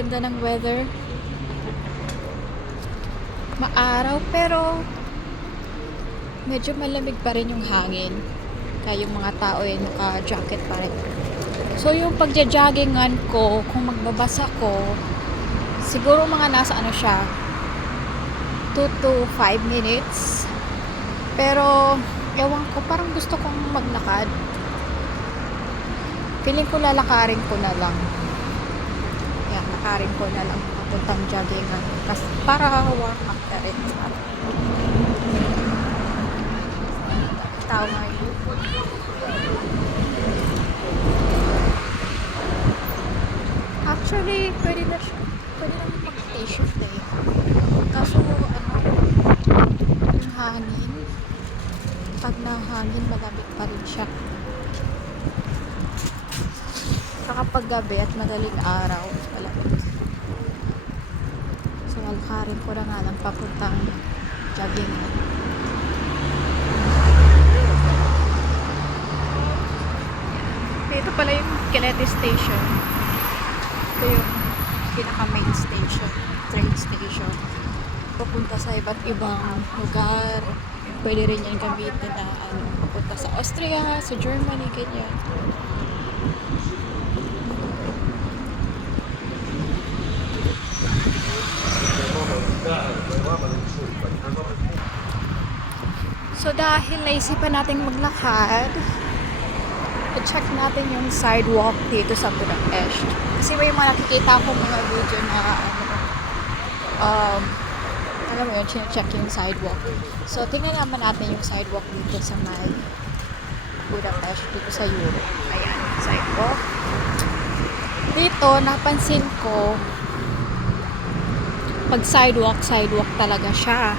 ganda ng weather. Maaraw pero medyo malamig pa rin yung hangin. Kaya yung mga tao ay naka-jacket pa rin. So yung pagja-joggingan ko, kung magbabasa ko, siguro mga nasa ano siya, 2 to 5 minutes. Pero ewan ko, parang gusto kong maglakad. Feeling ko lalakarin ko na lang. Yan, lakarin ko na lang papuntang joggingan. Kasi para warm up na rin. Tao ngayon. Actually, pwede na mag-t-shirt eh. Kaso, yung hangin, pag nahangin, malamig pa rin siya. Saka pag gabi at madaling araw, malamig. So, lalakarin ko na nga lang papuntang joggingan. Ito pala yung Kilete Station. Ito yung pinaka-main station, train station. Papunta sa iba't ibang lugar. Pwede rin yan gamitin na papunta sa Austria, sa Germany, ganyan. So dahil naisipan nating maglakad, i-check natin yung sidewalk dito sa Budapest. Kasi may mga nakikita akong mga video na alam mo yun, check yung sidewalk. So tingnan naman natin yung sidewalk dito sa may Budapest, dito sa Europe. Ayan, sidewalk. Dito, napansin ko, pag sidewalk talaga siya.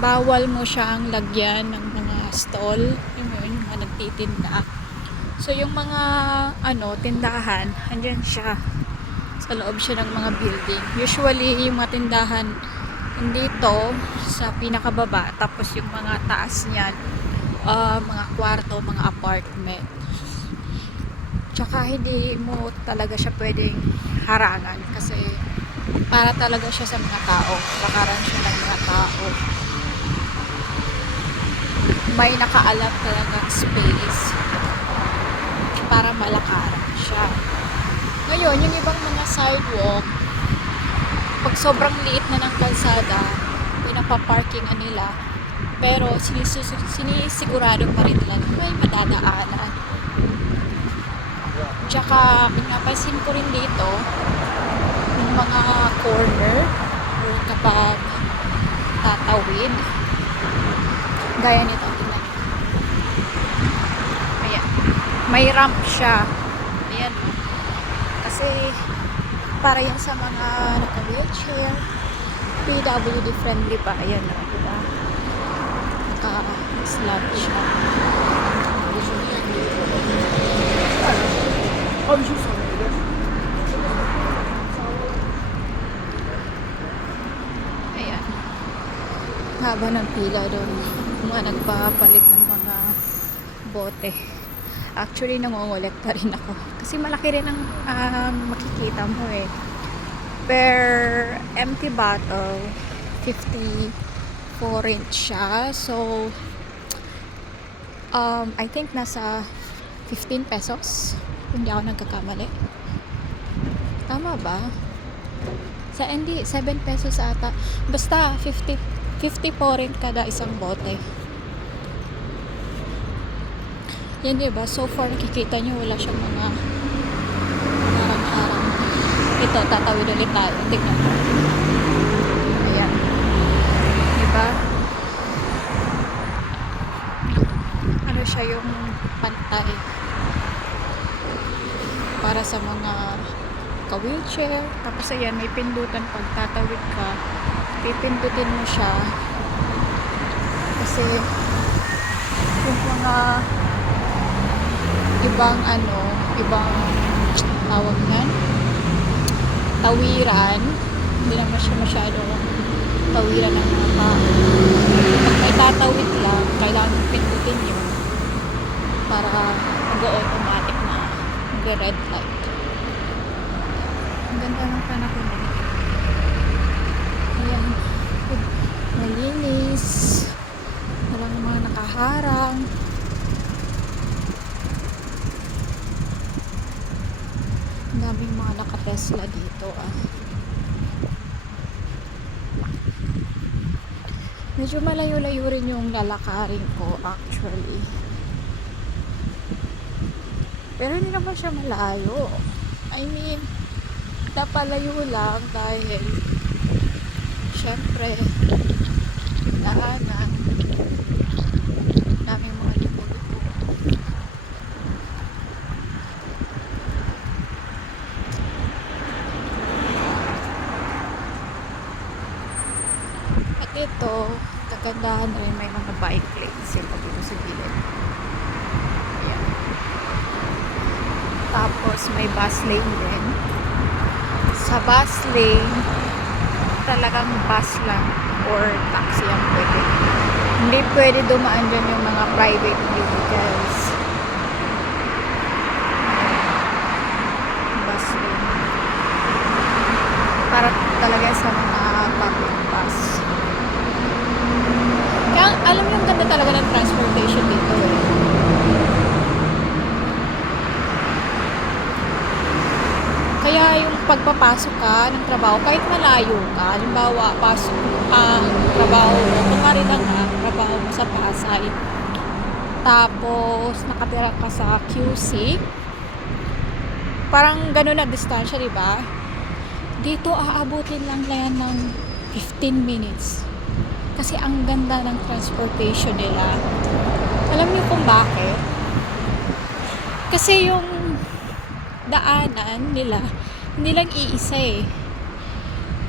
Bawal mo siyang lagyan ng mga stall, yung mga nagtitinda. So yung mga tindahan, andyan siya. Sa loob siya ng mga building. Usually yung mga tindahan dito sa pinakababa, tapos yung mga taas niyan, mga kwarto, mga apartment. Tsaka hindi mo talaga siya pwedeng harangan kasi para talaga siya sa mga tao. Lakaran siya ng mga tao. May nakaalam talagang space para malakaran siya. Ngayon, yung ibang mga sidewalk, pag sobrang liit na ng kalsada, pinapaparkingan nila, pero sinisigurado pa rin nila na may madadaanan. Tsaka, pinapansin ko rin dito, yung mga corner, or kapag tatawid, gaya nito, tingnan. Ayan. May ramp siya. Ayan. Kasi, para yan sa mga naka-wheelchair, PWD friendly pa. Ayan na, diba? Naka-slab siya. Ayan. Haba ng pila doon. Mga nagpapalit ng mga bote. Actually, nangongolekta rin ako. Kasi malaki rin ang makikita mo eh. Per empty bottle, 54 rin siya. So, I think nasa 15 pesos. Hindi ako nagkakamali. Tama ba? Hindi, 7 pesos ata. Basta, 54 rin kada isang bote. Yan, diba? So far, nakikita nyo, wala siyang mga harang-harang. Ito, tatawid ulit tayo. Tignan mo. Ayan. Diba? Ano siya yung pantay para sa mga ka-wheelchair. Tapos ayan, may pindutan pag tatawid ka. Pipindutin mo siya. Kasi yung mga ibang tawag yan, tawiran, hindi naman siya masyado tawiran ng mga tao. Pag may tatawid lang, kailangan pindutin yun para mag-automatic na mag-red light. Ang ganda ng panahon. Ayan. Malinis. Walang mga nakaharang. Ang daming mga naka-Tesla dito Medyo malayo-layo rin yung lalakarin ko actually. Pero hindi naman siya malayo. I mean, napalayo lang dahil syempre daanan daming mga lipo-lipo. At ito, kagandahan rin may mga bike lanes yung pagdito sa gilid. Ayan. Tapos may bus lane din. Sa bus lane, talagang bus lang or taxi ang pwede. Hindi pwede dumaan dyan yung mga private vehicles. Bus lane. Para talaga sa mga public bus. Kaya alam yung ganda talaga ng transportation dito Kaya yung pagpapasok ka ng trabaho, kahit malayo ka, halimbawa, pasok ang trabaho mo, kumari lang trabaho mo sa Pasay, tapos nakatira ka sa QC, parang ganun na distansya, diba? Dito, aabutin lang na yan ng 15 minutes. Kasi ang ganda ng transportation nila. Alam niyo kung bakit? Kasi yung daanan nila hindi lang iisa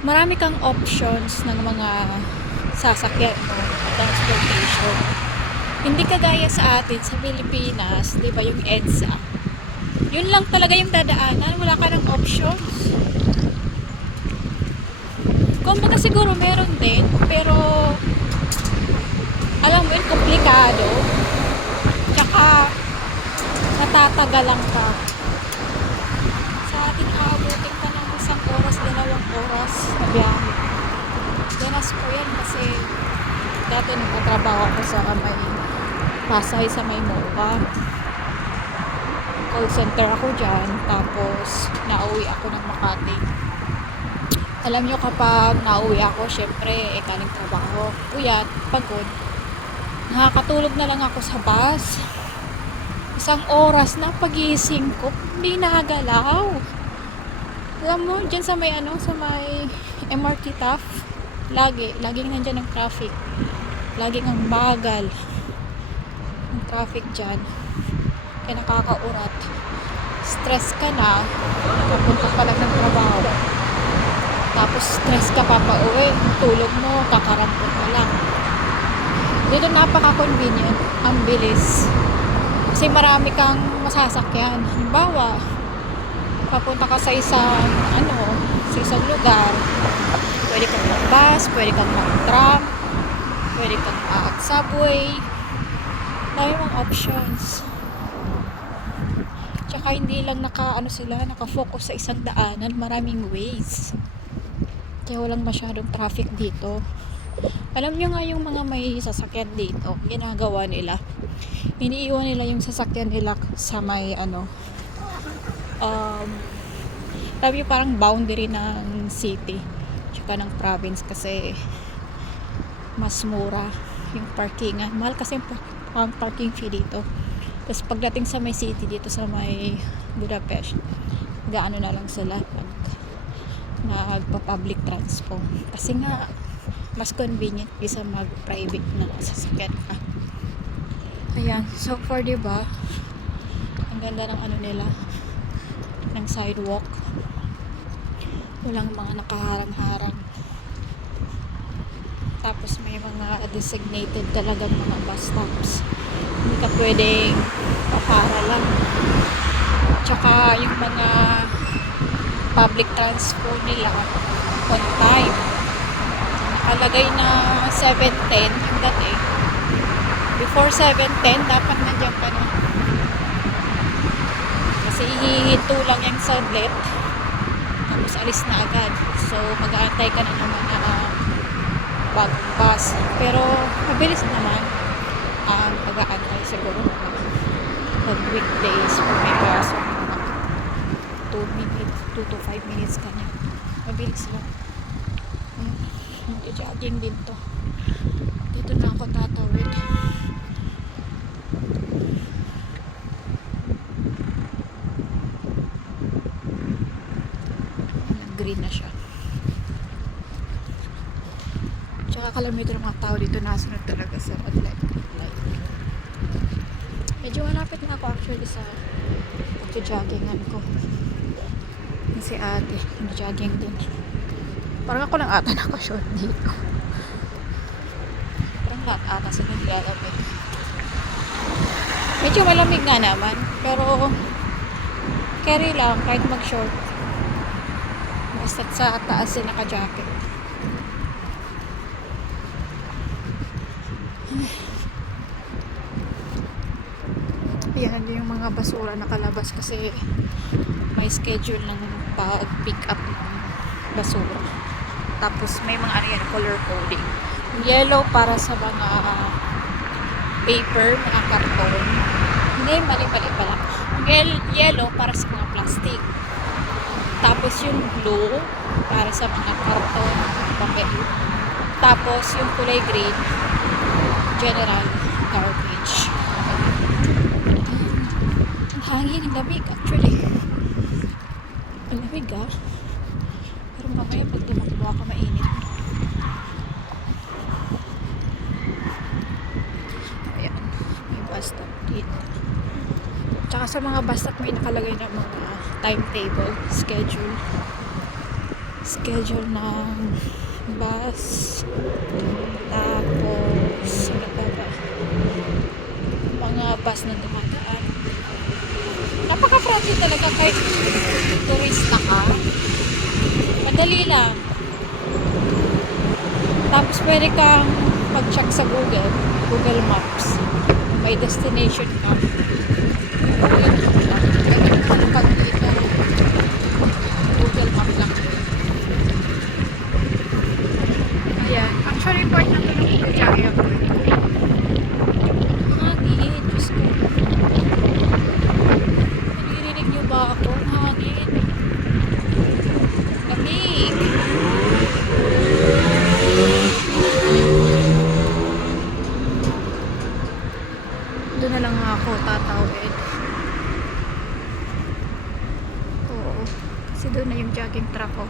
marami kang options ng mga sasakyan mo, transportation. Hindi kagaya sa atin sa Pilipinas, di ba, yung EDSA, yun lang talaga yung dadaanan, wala ka ng options. Kumbaga siguro meron din, pero alam mo yun, komplikado, tsaka natatagalan ka. Aabutin ka ng 1 oras, 2 oras na biyahe. Danas ko yan kasi dati nagtatrabaho ako sa may Pasay, sa may MOA. Call center ako dyan, tapos nauwi ako ng Makati. Alam nyo, kapag nauwi ako, syempre, galing trabaho, puyat, pagod, nakakatulog na lang ako sa bus. 1 oras na pagising ko, hindi nagalaw. Alam mo, dyan sa may sa may MRT TAF, laging nandyan ang traffic. Laging ang bagal ang traffic dyan. Kaya nakakaurat. Stress ka na, pupunta pa lang ng trabaho. Tapos stress ka pa pauwi, tulog mo, kakarampot na lang. Dito napaka-convenient, ang bilis. Kasi marami kang masasakyan. Halimbawa, papunta ka sa isang lugar, pwede kang mag-bus, pwede kang mag-tram, pwede kang mag-subway, dami mong options. Tsaka hindi lang naka-focus sa isang daanan, maraming ways, kaya walang masyadong traffic dito. Alam nyo nga, yung mga may sasakyan dito, ginagawa nila, iniiwan nila yung sasakyan nila sa may sabi parang boundary ng city tsaka ng province, kasi mas mura yung parkingan. Mahal kasi ang parking fee dito. Tapos pagdating sa may city dito sa may Budapest, gaano na lang sila nagpa-public transport, kasi nga mas convenient kaysa mag-private na sasakyan ka. Ayan, so far, diba, ang ganda ng nila, ng sidewalk, walang mga nakaharang-harang, tapos may mga designated talagang mga bus stops, hindi ka pwedeng para lang. Tsaka yung mga public transport nila on time, nakalagay na 7:10 yung dating. Before 7:10 dapat nandiyan ka na, kasi ihihinto lang yung saglit, tapos aalis na agad. So, mag-aantay ka na ng mga bagong bus. Pero, mabilis naman ang pag-aantay siguro. Pag weekdays, pag may pasok, 2 to 5 minutes kanya. Mabilis lang. Jogging din to. Dito na ako tatawid. Green na siya. Tsaka kalamito ng mga tao dito, nasunod talaga sa red light. Medyo malapit na ako actually sa pag-joggingan ko. Si ate, jogging din. Parang ako lang ata naka-short dito. Parang lahat ata sa naglalamig. Medyo malamig nga naman, pero carry lang kahit mag-short. Basta't sa taas din naka-jacket. Yan yung mga basura nakalabas kasi may schedule ng pag-pick up ng basura. Tapos may mga ano yan, color coding. Yellow para sa mga paper, mga karton. Hindi, mali-mali pala. Yellow para sa mga plastic. Tapos yung blue para sa mga karton, papel. Tapos yung kulay green, general garbage. Ang hangin, ang lamig actually. Ang lamig ah. Pero mamaya pag tumakbo ako mainit. Ayan, may bus stop dito. Tsaka sa mga bus stop may nakalagay na mga timetable, schedule ng bus. Tapos ano pa ba, mga bus na dumadaan. Napaka-friendly talaga kahit turista ka. Madali lang. Tapos pwede kang mag-check sa Google Maps. May destination ka. Pag dito, Google Map lang. Ayan. Actually, part na ito ng pagkakaya ko. Hangin. Diyos ko. Naririnig niyo ba ako? Hangin. Lamig. Doon na lang ako tatawid. Oo. Kasi doon na yung jogging track ko.